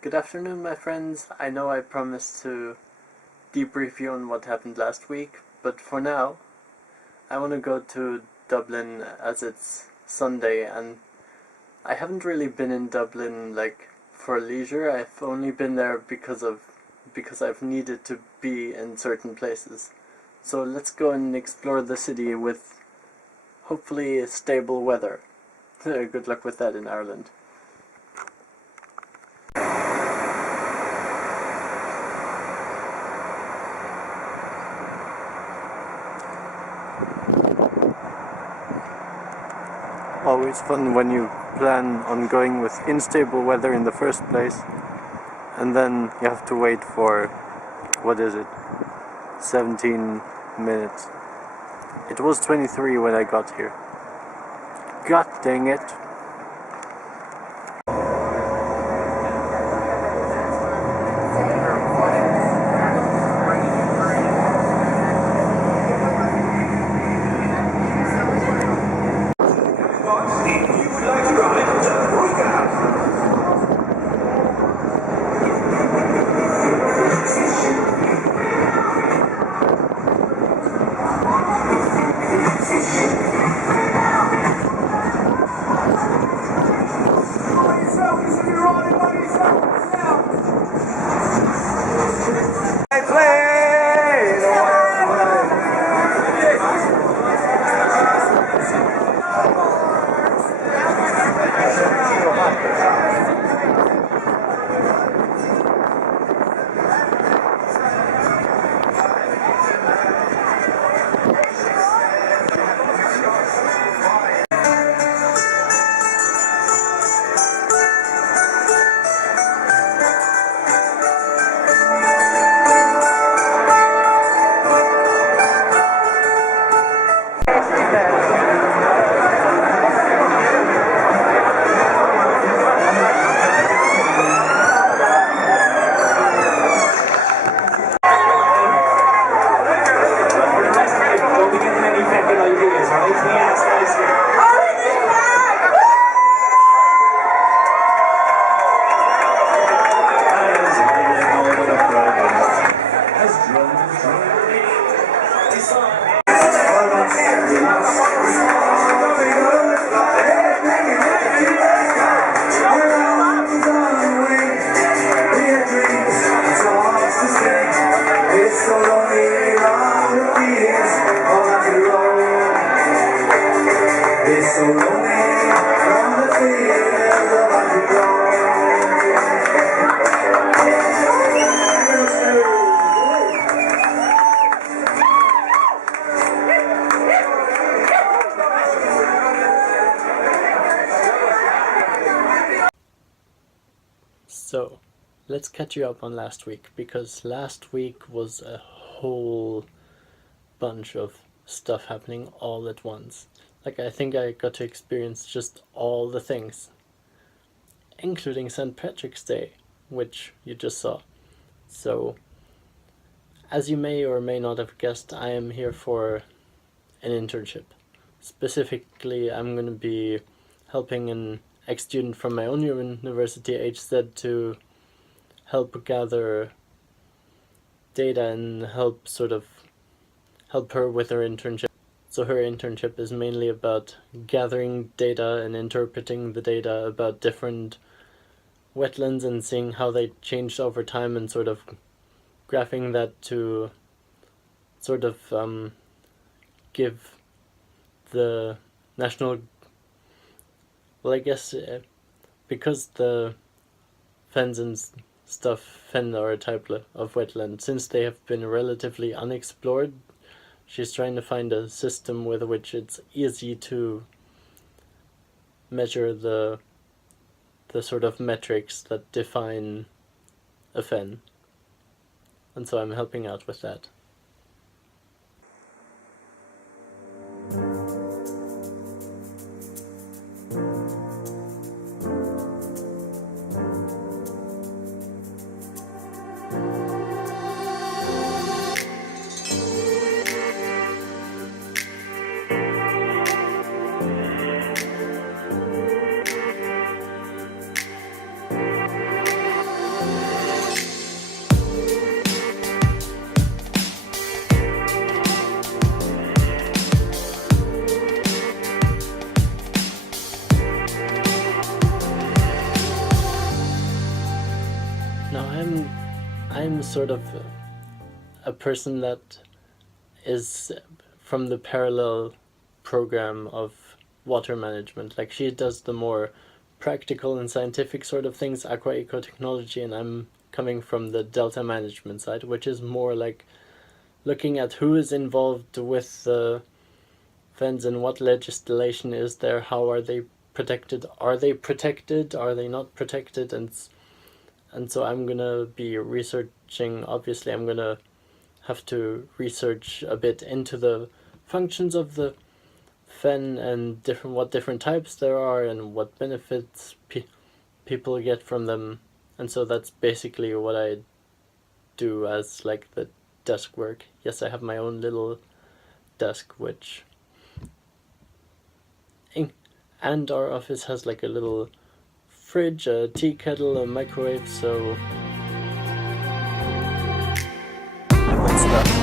Good afternoon, my friends. I know I promised to debrief you on what happened last week, but for now, I want to go to Dublin as it's Sunday, and I haven't really been in Dublin for leisure. I've only been there because I've needed to be in certain places. So let's go and explore the city with hopefully stable weather. Good luck with that in Ireland. Always fun when you plan on going with unstable weather in the first place, and then you have to wait for, 17 minutes. It was 23 when I got here. God dang it. So, let's catch you up on last week, because last week was a whole bunch of stuff happening all at once. I think I got to experience just all the things, including St. Patrick's Day, which you just saw. So, as you may or may not have guessed, I am here for an internship. Specifically, I'm going to be helping an ex-student from my own university, HZ, to help gather data and help her with her internship. So her internship is mainly about gathering data and interpreting the data about different wetlands and seeing how they changed over time, and graphing that to give the national, because the fens and fen are a type of wetland, since they have been relatively unexplored, she's trying to find a system with which it's easy to measure the sort of metrics that define a fen. And so I'm helping out with that. No, I'm sort of a person that is from the parallel program of water management. Like, she does the more practical and scientific sort of things, aqua ecotechnology, and I'm coming from the delta management side, which is more like looking at who is involved with the fens and what legislation is there, how are they protected, are they not protected, and so I'm gonna be researching. Obviously, I'm gonna have to research a bit into the functions of the fen and what different types there are and what benefits people get from them. And so that's basically what I do as like the desk work. Yes, I have my own little desk, and our office has like a little fridge, a tea kettle, a microwave, so good stuff.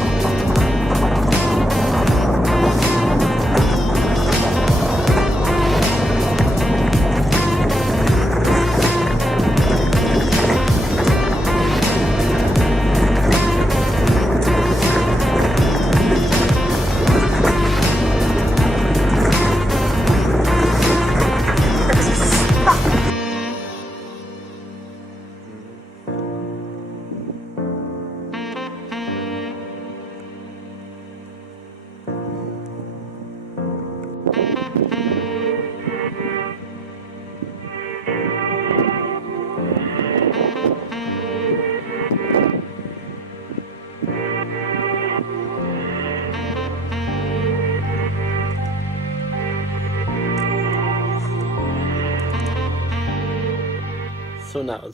So now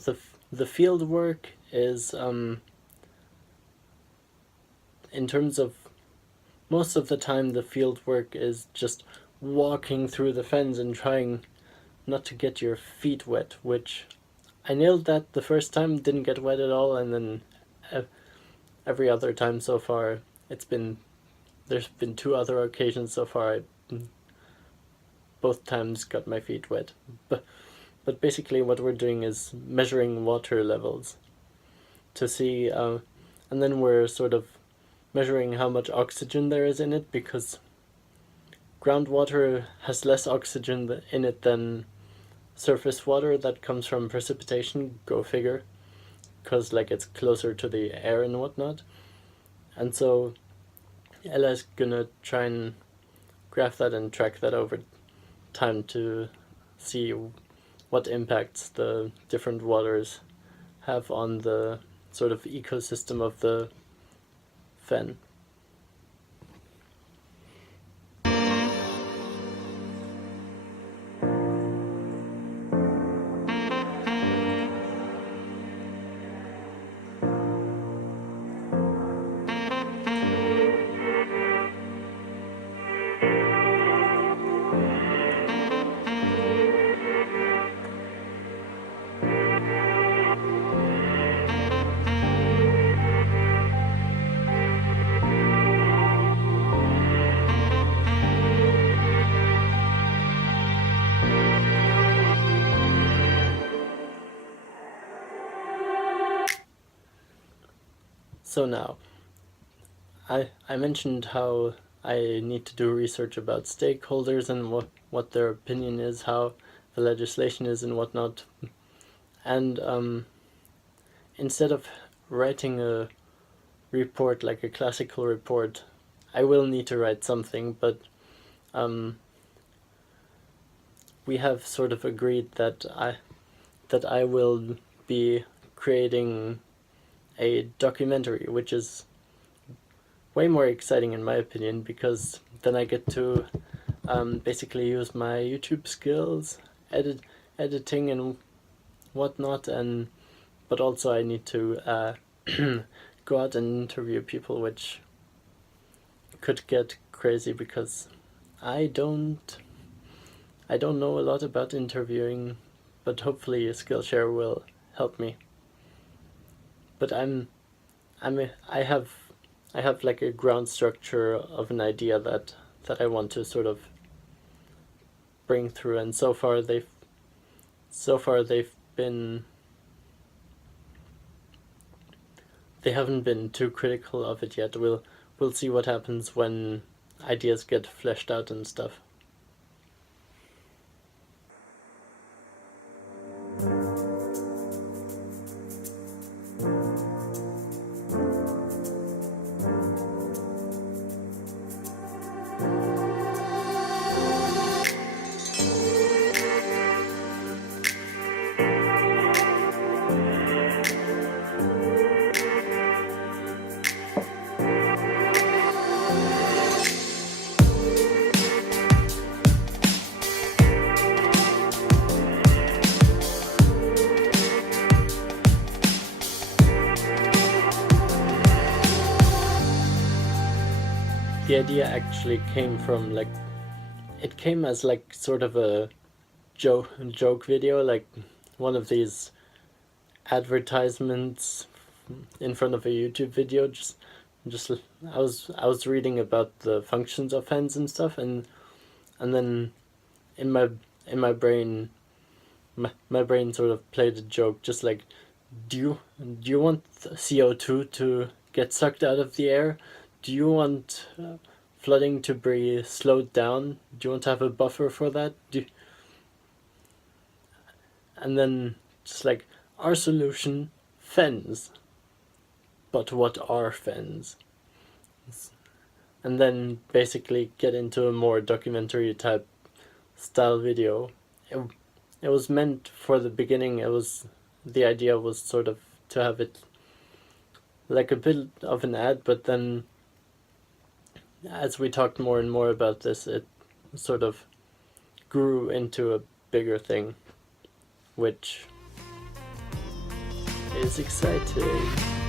the field work is in terms of most of the time the field work is just walking through the fens and trying not to get your feet wet, which I nailed that the first time, didn't get wet at all, and then every other time so far there's been 2 other occasions so far both times got my feet wet. But basically what we're doing is measuring water levels to see, and then we're sort of measuring how much oxygen there is in it, because groundwater has less oxygen in it than surface water that comes from precipitation, go figure, because like it's closer to the air and whatnot. And so Ella's gonna try and graph that and track that over time to see what impacts the different waters have on the sort of ecosystem of the fen. So now, I mentioned how I need to do research about stakeholders and what their opinion is, how the legislation is and whatnot. And instead of writing a report like a classical report, I will need to write something, but we have sort of agreed that I will be creating a documentary, which is way more exciting in my opinion, because then I get to basically use my YouTube skills, editing and whatnot, but also I need to go out and interview people, which could get crazy because I don't know a lot about interviewing, but hopefully Skillshare will help me. But I have like a ground structure of an idea that I want to sort of bring through, and so far they've been they haven't been too critical of it yet. We'll see what happens when ideas get fleshed out and stuff. The idea actually came from it came as sort of a joke video, like one of these advertisements in front of a YouTube video. Just I was reading about the functions of fans and stuff, and then in my brain, my brain sort of played a joke, just like, do you want CO2 to get sucked out of the air? Do you want flooding to be slowed down? Do you want to have a buffer for that? And then just like, our solution, fens. But what are fens? And then basically get into a more documentary type style video. It was meant for the beginning. The idea was sort of to have it like a bit of an ad, but then as we talked more and more about this, it sort of grew into a bigger thing, which is exciting.